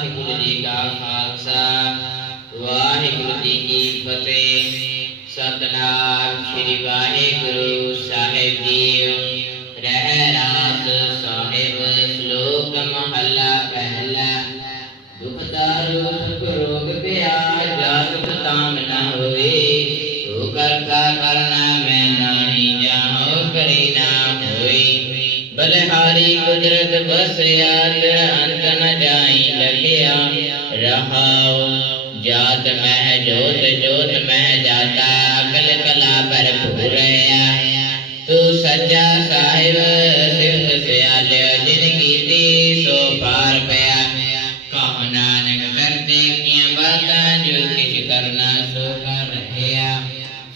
ਵਾਹਿਗੁਰੂ ਜੀ ਕਾ ਖਾਲਸਾ, ਵਾਹਿਗੁਰੂ ਜੀ ਕੀ ਫਤਿਹ। ਸਤਨਾਮ ਸ੍ਰੀ ਵਾਹਿਗੁਰੂ ਸਾਹਿਬ ਜੀ ਰਹਿ ਰਾਸ ਸਾਹਿਬ, ਸ਼ਲੋਕ ਮਹੱਲਾ ਪਹਿਲਾ। ਦੁਖ ਦਾਰੂ ਸੁਖ ਰੋਗ ਪਿਆ ਜਾ ਤਾਮ ਨਾ ਹੋਏ ਤੂੰ ਕਰਤਾ ਕਰਨਾ कुदरत बस यार अंत न जाई लगिया रहाओ, जात मह जोत जोत मह जाता, अकल कला पर भूरया। तू सज्जा साहिब, सिंह सियाल ज़िंदगी दी सो पार पया। कहो नानक, करते किया बात, जो किस करना सो कर रहे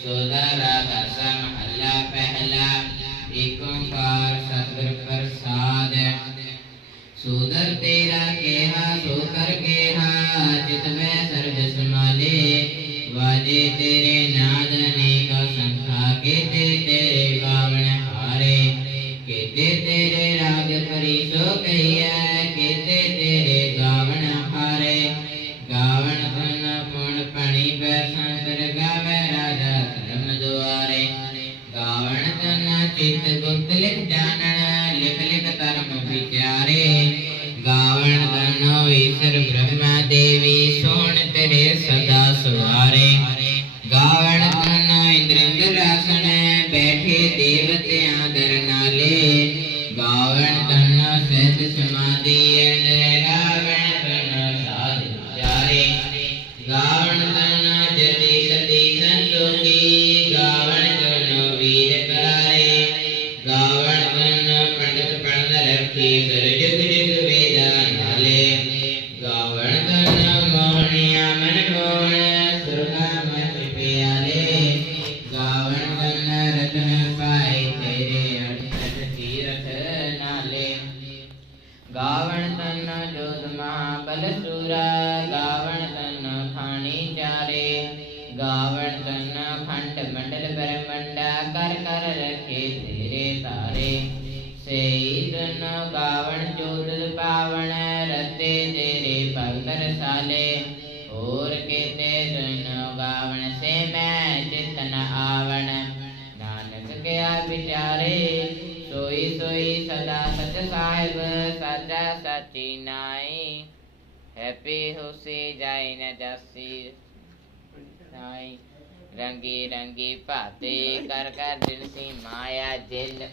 सोदा राधा सा अल्लाह पहला, एक ओंकार सतगुर पर सुधर तेरा के केहा सुकर केहा, चित में सर्व समाले वाजे तेरे नादने का संखा के ते तेरे बावन हारे। के ते तेरे राग परी सो कहिया के ते तेरे गावन हारे। गावन धन पुण पणि बैसन कर गावे, राजा धर्म द्वारे गावन धन चित गुप्त लिख जाना कीमत आदर गावन बावन तन्ना सत समाधि एंड रावण तन्ना साध चारे गावण तन्ना जति सति संतोषी गावण तन्नो वीर कारे गावण तन्ना पंडित पंडित रखी सर्ज ਮਹਾਬਲ ਸੂਰਾ ਗਾਵਣ ਤਨ ਖਾਣੀ ਚਾਰੇ ਗਾਵਣ ਤਨ ਖੰਡ ਮੰਡਲ ਬ੍ਰਹਮੰਡਾ ਕਰ ਕਰ ਰਖੇ ਤੇਰੇ ਤਾਰੇ ਸਈ ਤਨ ਗਾਵਣ ਜੋਤ ਪਾਵਨ ਰਤੇ ਤੇਰੇ ਭਗਤ ਰਸਾਲੇ ਹੋਰ ਕੀਤੇ ਤਨ ਗਾਵਣ ਸੇ ਮੈਂ ਚਿਤਨ ਆਵਣ ਨਾਨਕ ਕਿਆ ਵਿਚਾਰੇ ਸੋਈ ਸੋਈ ਸਦਾ ਸਚ ਸਾਹਿਬ ਸਦਾ ਸਾਚੀ ਨਾਈ हैप्पी हुसी जाई न जस्सी। रंगी रंगी पाते कर कर दिल सी माया दिल